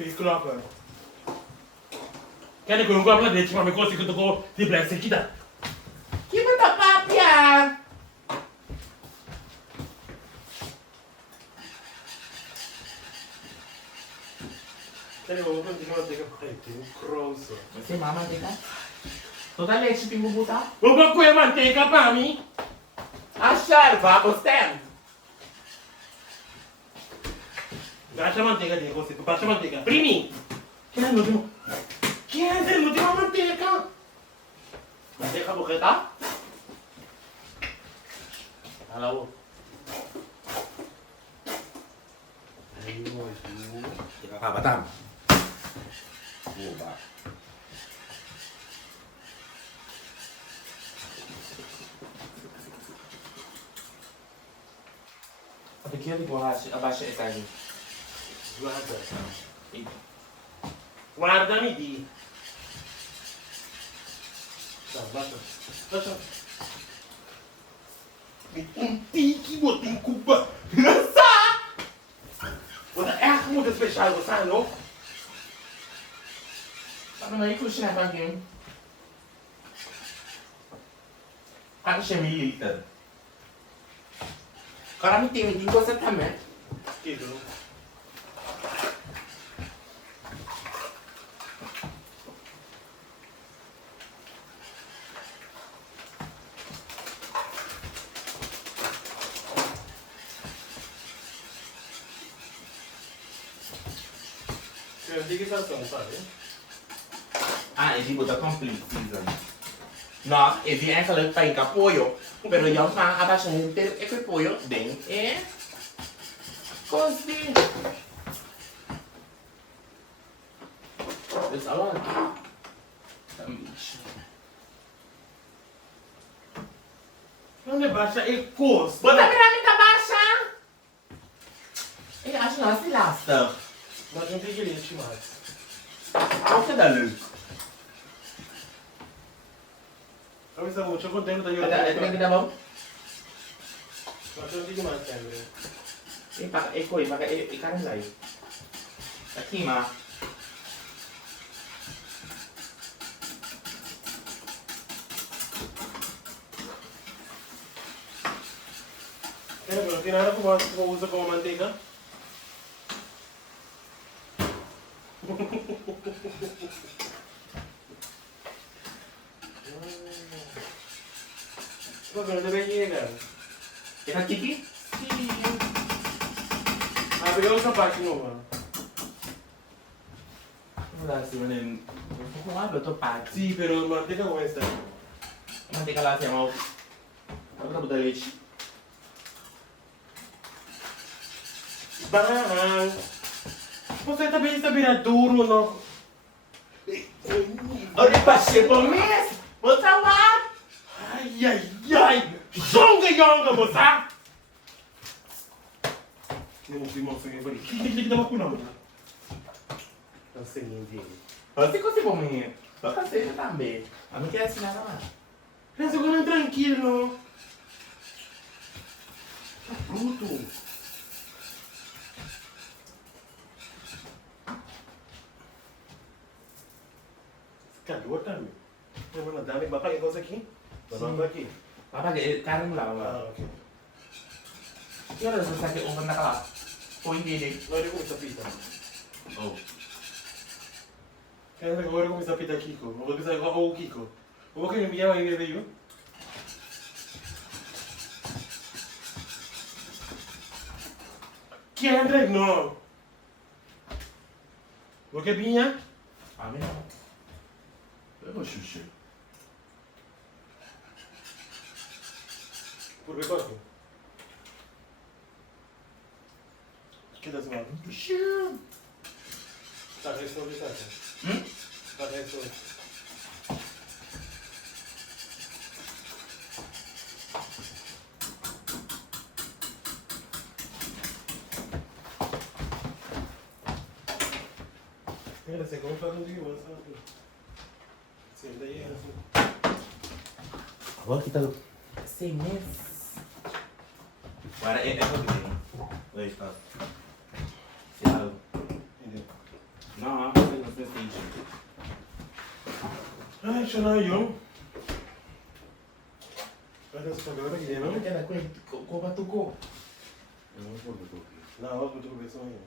Kaya eko lang pa. Kaya kung ko ang mga dechi mami kosi ko to ko di blessing kita. Kiba ta papya? Kaya kung hindi naman teka pa ito yung cross. Kasi mama, teka. Total leche pimubuta? Huwag ba kuya mantika pami? Achar, vamos tem. Baixa a manteiga dele, você. Baixa a manteiga. Primi! Kaya ano mo? Kaya ano mo a manteiga? Manteca buketa? Hello. Ayun. Teka kabatam. Ba? Até que ele abaixa essa aí. Guarda. Guarda-me di. Tá, baixa. Baixa. Um pique, botei em Cuba. Lança! Wala, ako mo das special ko sa ano? Ano na ikaw siya bagay? Ano siya mililiter? Karami tingin din ko sa tamet. Kito. Hindi kita song sabe? Edi buta complete season. No, edi eigenlijk pa yung pollo. Pero yung mga abasya hintir, eko pollo, din, Così. It's a lot. Não é baixa, é coisa. Bota pirâmide da baixa! Ele acha que se lasca. Mas não tem direito mais. Qual que é da luz? Kami sa mucho contento tayo. Ada lagi dah bang? Mas não tem mais, Kendrick. Pakai ikan lain. Aqui, ma. Kaya kung kinara ko usa ko mantika. Kung gano'n ba yung kan? Ikan kiki? Sabi ko sa pati mo ba? así en un otro pack. Sí, pero manteca como esta. Manteca la hacemos otra puta leche. Bang! Você também está virando duro, não? Olha pra chegar mês! Bota lá! Ai, ai, ai! Jonga, jonga, moça! Não vou filmar o sangue por aí. Que dá uma cunha, mano? Tá sem ninguém. Você conseguiu comer? Só que você também. Eu não quero assinar nada. Mas eu não tranquilo. Tá bruto. Calor também. Eu vou nadar, vai pagar coisa aqui? Vamos aqui. Pakai karung lah, Ah, ok. Ini ada sakit umur nak lah. Poin dia. Agora eu começo a pita. Oh. Agora eu começo a pita Kiko. Vou começar igual o Kiko. Eu vou querer enviar aí, veio. Kendrick, não. Vou que vinha? Amém. Eu vou xuxu. Por ver quanto? Que das mãos? Xuxu. Tá, responde, tá. Tá, responde. Mira, se come faz de boa, sabe? Sim, daí é assim. Agora kita sem mês. Agora é o que? Dois tá. Ciao. Entendeu? Não, não sei se Ai, deixa eu dar aí, olha essa agora aqui, não? não quer com batuco. Não vou botar aqui. Não, eu vou ver só aí.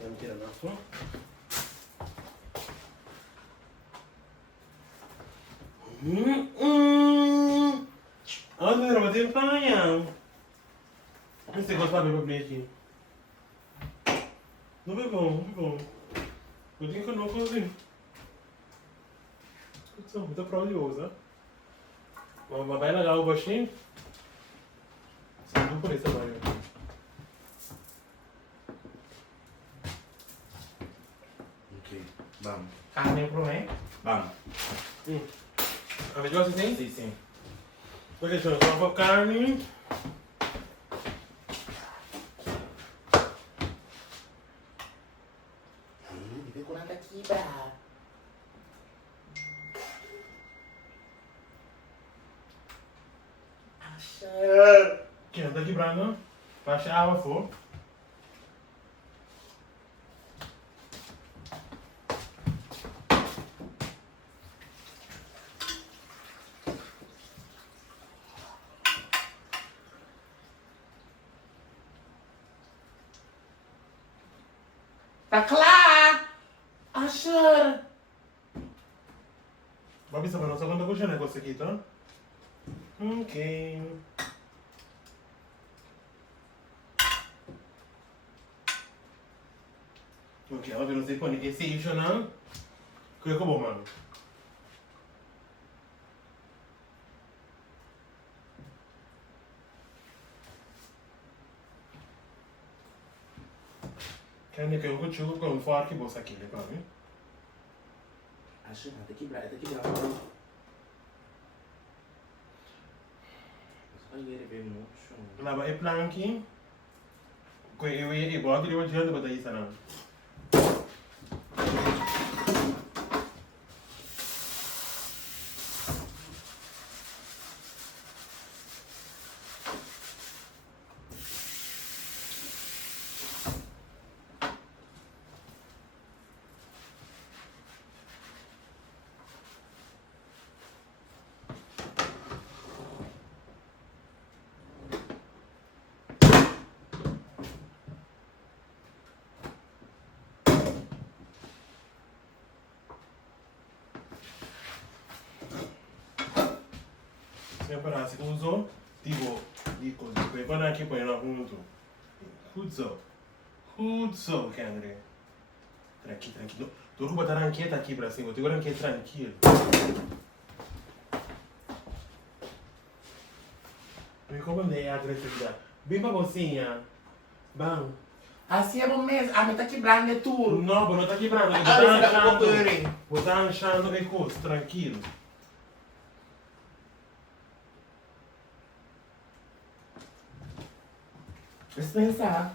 Já me tira na sua. Olha, eu vou panha. Você gosta de beber aqui? Não é bom, não é bom. Eu tenho que não fazer. Isso é muito prazeroso, né? Mas vai legal o baixinho. Não por isso, vai. Ok, vamos. Carne pro mim? Vamos. A gente gosta assim? Sim, sim. Vou deixar só a carne. Vive com nada aqui, brá. Que anda quebrando. Baixa a água for. Tá claro! Achar! Babi, sabe, não sei quando eu vou negócio aqui, tá? Ok. Ok, agora não sei quando esse eixo não. Que é como, mano? Carne que eu vou chutar com um fork e bolsa aqui, né, cara? Achar, tá aqui, brá, tá aqui, brá. Só ele vê muito. Lava e planking. Que eu ia igual que eu tinha de botar isso não. Sempre assim, uso, tipo, dico, depois aqui põe na junto. Hudso, Kendrick. Tranquilo, tranquilo. Tu ruba tá ranqueta aqui pra cima, tu agora ranqueta tranquilo. Me como é a agressividade. Bem pra mocinha. Bom. Assim é bom mesmo. A mim tá quebrando tudo. Não, mas não tá quebrando. Você tá achando que coisa, tranquilo. Deixa eu pensar.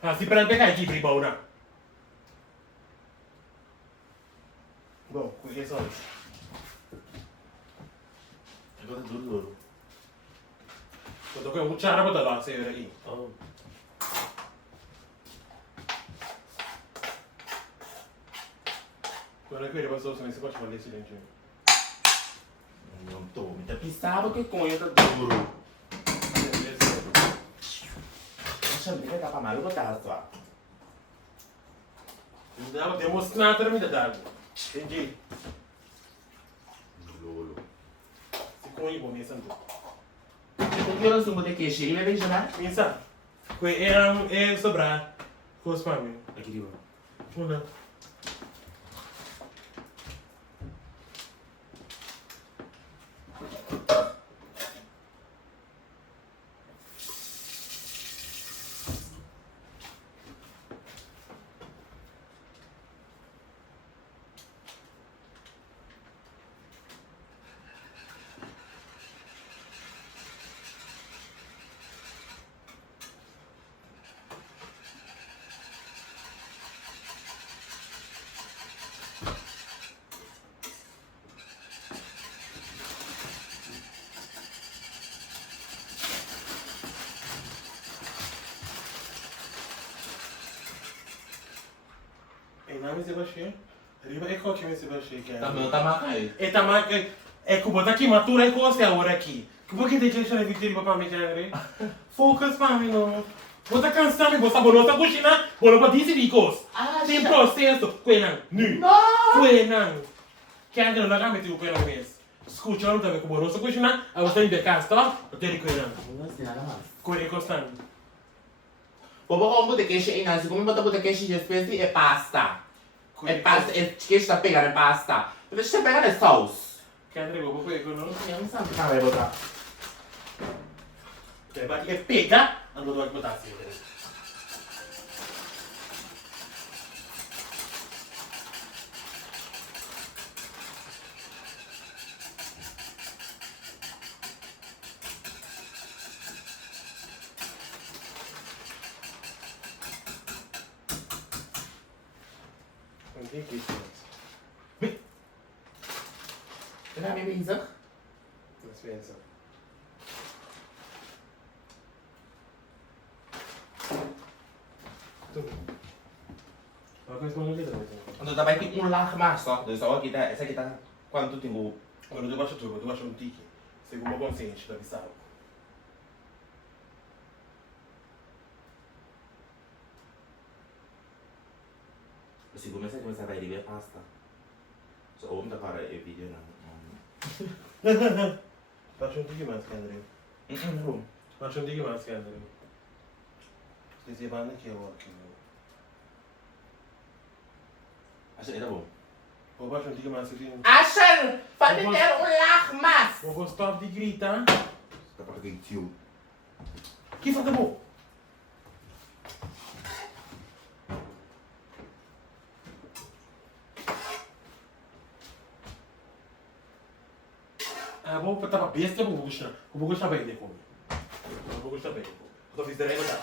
Ah, si prende aqui, riba ou não? Bom, conheço isso. Agora é duro. Eu tô com um cuchara pra dar você aqui. Oh. Quando é que ele passou, você pode fazer esse dente? Não tô. Me tá pisado que conha tá duro. Deixa eu ver que tá pra maluco, tá só. Não, temos nada pra me dar. Entendi. Lolo. Se conhe bom, mesmo. Por que eu não sou de queijo? Ele vai jogar? Pensa. É sobrar. Fosse pra mim. Aqui de boa. Não. Não me se baixei. Riba é qual que me se baixei, cara? Tá meu tamanho aí. É tamanho. É que botar aqui, matura é coisa agora aqui. Que por que deixa eu vir riba pra mim, Kendrick? Focus pra mim, não. Você cansado, você bonou essa coxina, bonou pra decidir coisa. Tem processo. Coenang. Não! Coenang. Kendrick, não vai meter o coenang mesmo. Escuta, eu não também que bonou essa coxina, aí você tem de casa, tá? Eu tenho coenang. Não sei nada mais. Coenang constante. Bobo como de queijo aí, não. Se como botar de queijo de espécie é pasta. É pasta, é queijo tá pegando é pasta. Deixa eu pegar é sauce. Kendrick, vou pôr isso, não? Eu não sabe como vai botar. É pegar, eu não vou botar assim. O que é isso? Você vai me benzer? Mas pensa. Tudo. Uma coisa não lida muito. Quando tá vai ter lá mais só. Só aqui tá, essa aqui tá quanto tempo? Quando eu baixo tudo, eu baixo um tique. Segundo o consciente da visão. Se começa a vai ver pasta. Só vamos dar para o vídeo não. Baixo um tique mais, Kendrick. Não. Baixo um tique mais, Kendrick. Você vai aqui, ó. Acho que tá bom. Vou baixar um tique mais aqui. Acha! Pode ter lá mais. Vou stop de gritar. Tá para que tio. Que falta bom? Ah, vou botar pra besta, vou gostar bem de comer. Vou gostar bem. Tô fiz direito, tá?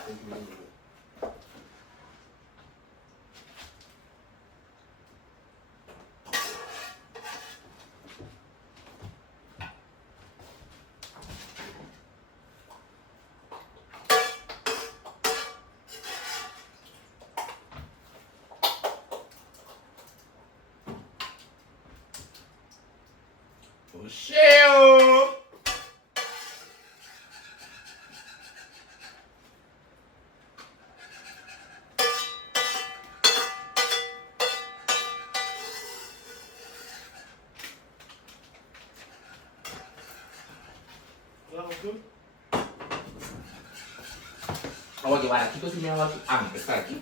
Cheio! Vamos a llevar aquí cocinado antes, ¿está aquí?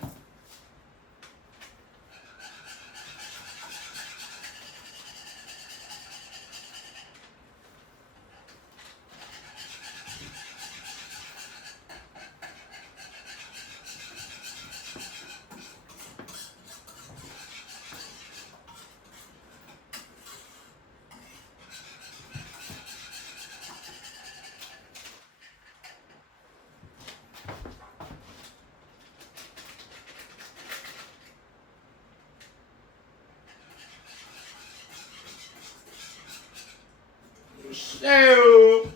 Cheio!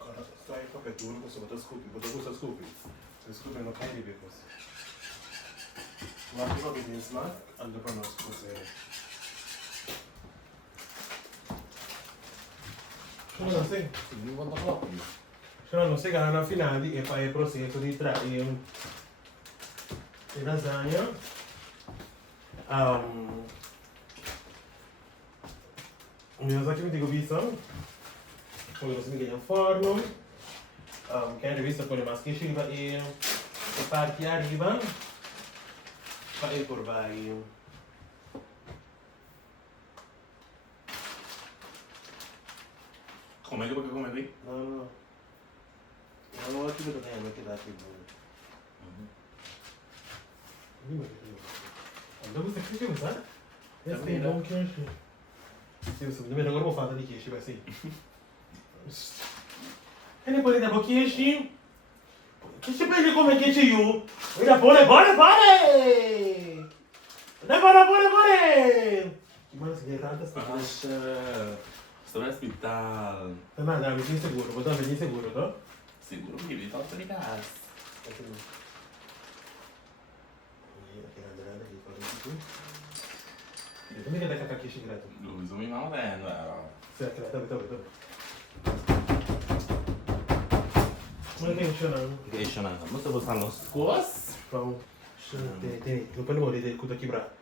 Agora sai qualquer duro, você bota scoop, bota scoop. Scoop não cai de becos. Lá que vai vir snack, anda para nós fazer. Não sei. Sim, vou dar logo. Não sei, na finale e fai il processo di trarre lasagna. Mi sa che mi dico visto. Poi lo si mette in forno. Che hai visto con le masche ci va e parti a riba. Fai por vai. Come che come qui? No. Non ho capito che è da qui. Dove stai facendo, sai? Questo è un cash. Sì, dobbiamo ancora fare di cash, beh sì. E ne potete un cash? Che ci prende come cash io? Mira, pone! Gimana sih rata sta? Sto nell'ospedale. Ma dai, mi sicuro, mi sicuro, no? Sicuro che vi tolto di casa. Come che dai cacachi gratis? Lui, mi mamma prendo. Sì, vedo. Ma che funziona? Che esce una. Ma sto passando scuos. Pau. Te, non parliamo di cuta chibra.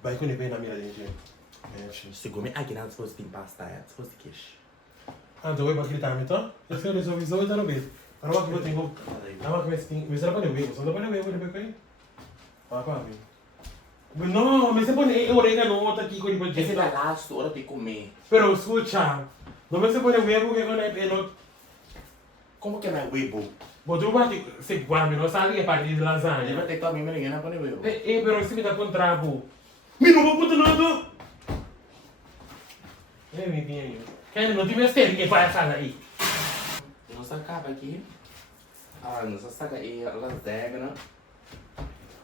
Vai con i pena mira gente. Secondo me aqui não é supposed to be pasta, é supposed to quiche. Anzi, vuoi partire to? E se resolvi da roba. Allora che tengo. Ma come sarà poi avevo, sono poi avevo le pepe. Papà. No, ma se pone oregano aqui con i Esse progetti. vai lá, hora de comer. Però scusa, non se pone avevo che non è pelo. Como que não é huevo? Ma tu guardi, se guardi, non sai che parli di Ele lasagna. vai ter que comer, mas ninguém não põe huevo. Però si mi dà contrappo. Mi non può puttanato! Vieni. Che non ti mesteri che fai a sala lì. Nós acaba aqui. Nós saca aí Lasagna.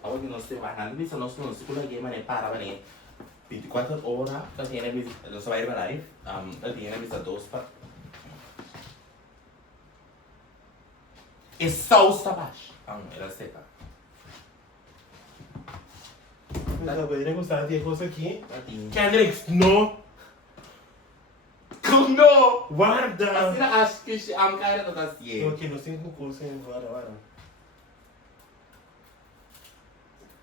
Oggi non stiamo parlando, visto non sono sicuro che me ne para bene. 24 ore, da tiene lo so vai live. Da tiene vista dos pa. E sauce baixo. Era seca. Va bene, questa è cosa qui. Tadinho. Kendrick, no! No! Guarda! Assim, acho que a cara tá assim. Ok, non sei con cosa, guarda.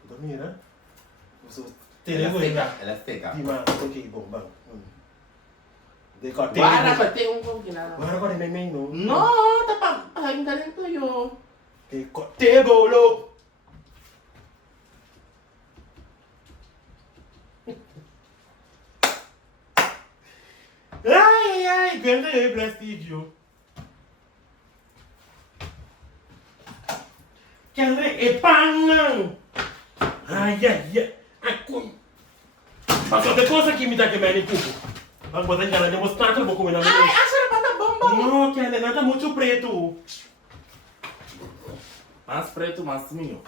Dormire? Ela é seca. Di ma, ok, bomba. Guarda, pra ter um pouquinho. Guarda, nemmeno no? No, tá ainda dentro io. Che tebolo! Ai, guarda il prestigio. Che Andrea è panno! Ai. Ma sono le cose che mi dà che me ne cupo. Ma guarda, la dimostrato come una Ai, acha a bomba. No, che è nata molto preto. Mais preto, mais minho.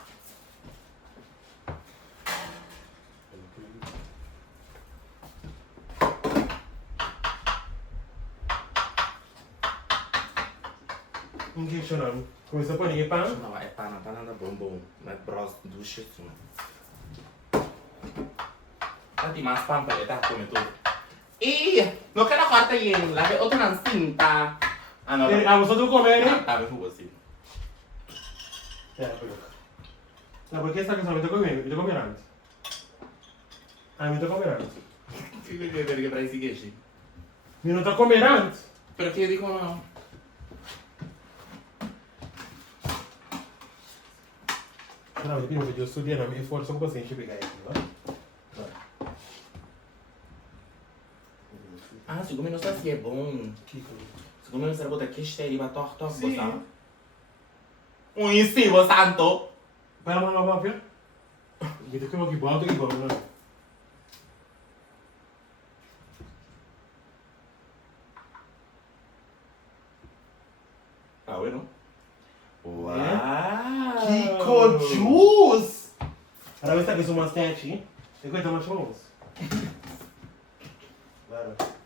Non che c'è no? Come si pone che pan? Não, é pana da bombom. Mas bros do chetinho. Tanti mais pan para dar come tudo. No queda corta yun. Lagi otro ng cinta. Ano? Vamos a tu comer, eh. Sabi ko kasi. No, perché sta che sono venuto comiendo? Mi comer antes. Ah, mi comer antes. Perché para esse queijo. Mi non comer antes. Pero que eu digo não. No, prima che io studiare e forse un po' semplice perché Ah, se comer não sabe se é bom. Se comer não sabe botar que esteira e vai torto, gostar. Sim, santo. Para uma nova via? Mi dico che buono che buono. Ah, bueno. Uau! Kiko juice! Allora questa che sono steci e questa facciamo guarda.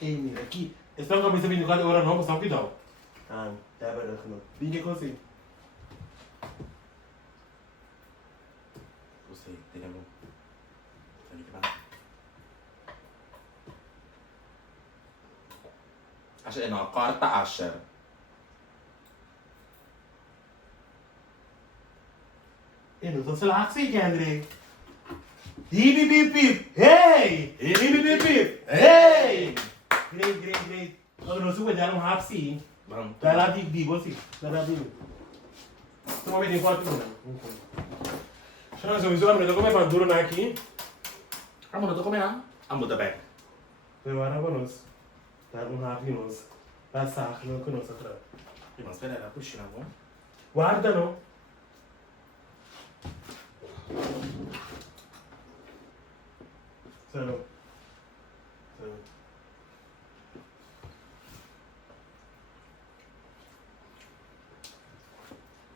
E mira aqui. Estão com a vindo cada hora não, estão aqui não. Ah, tá bem, não. Vinha così. Você, tenemos. Sabe que vai? Asher, não, corta Asher. E non so se la axi, Kendrick. Hip hip hip, hey! Hip hip hip, hey! Great. Allora non si può dare un half sì? Vamos. Dai la di così, dai la di. Stiamo vedendo quanto non è. Sono se mi vedo come fa duro aqui. Vamos, não tô comendo. Vamos, tá bem. Prepara para nós. Dar um half em nós. Passar, não com nós atrás. Mas espera, era puxando, bom? Guarda não. Sano.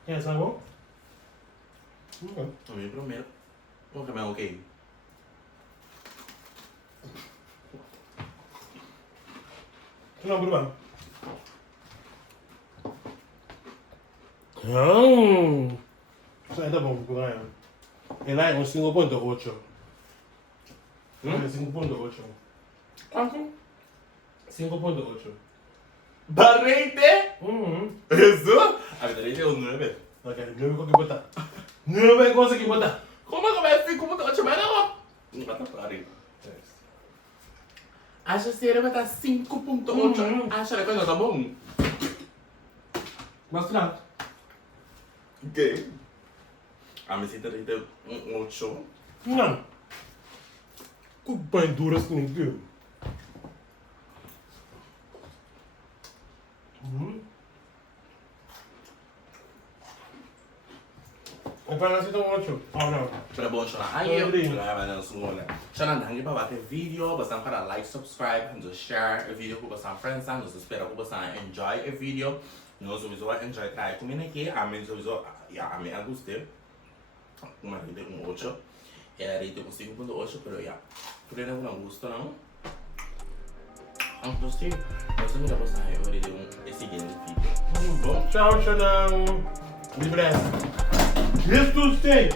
É, tá bom? A mim primeiro. Vamos comer ok. Não, Bruno. Não. Isso aí tá bom, Bruno. E lá é um 5.8. É 5.8. Quanto? 5.8. Barrete? Isso? A verdade é o 9. Ok, 9 que botar. 9 coisas que botar. Como é que vai ser? Como tá te chamando? Não vai estar claro. Acha que ele vai estar 5.8. Acha que não tá bom? Bastante. Ok. A me sinto de 8. Não. Que bem dura assim, viu? E para nascer tão ótimo. Ah, não. Para bom chorar. Aí eu vai na sua né. Chorar não, para bater vídeo, você para like, subscribe, and share o vídeo com você friends, nós espero que você enjoy o vídeo. Nós vamos enjoy trai comigo aqui, a mim a mim gostei. Uma rede com 8. É rede com 5.8, pero ya. Por aí não gosto não. Então sim, nós vamos dar você o rede esse seguinte vídeo. Bom, tchau, tchau. Libreza. Jesus, stay.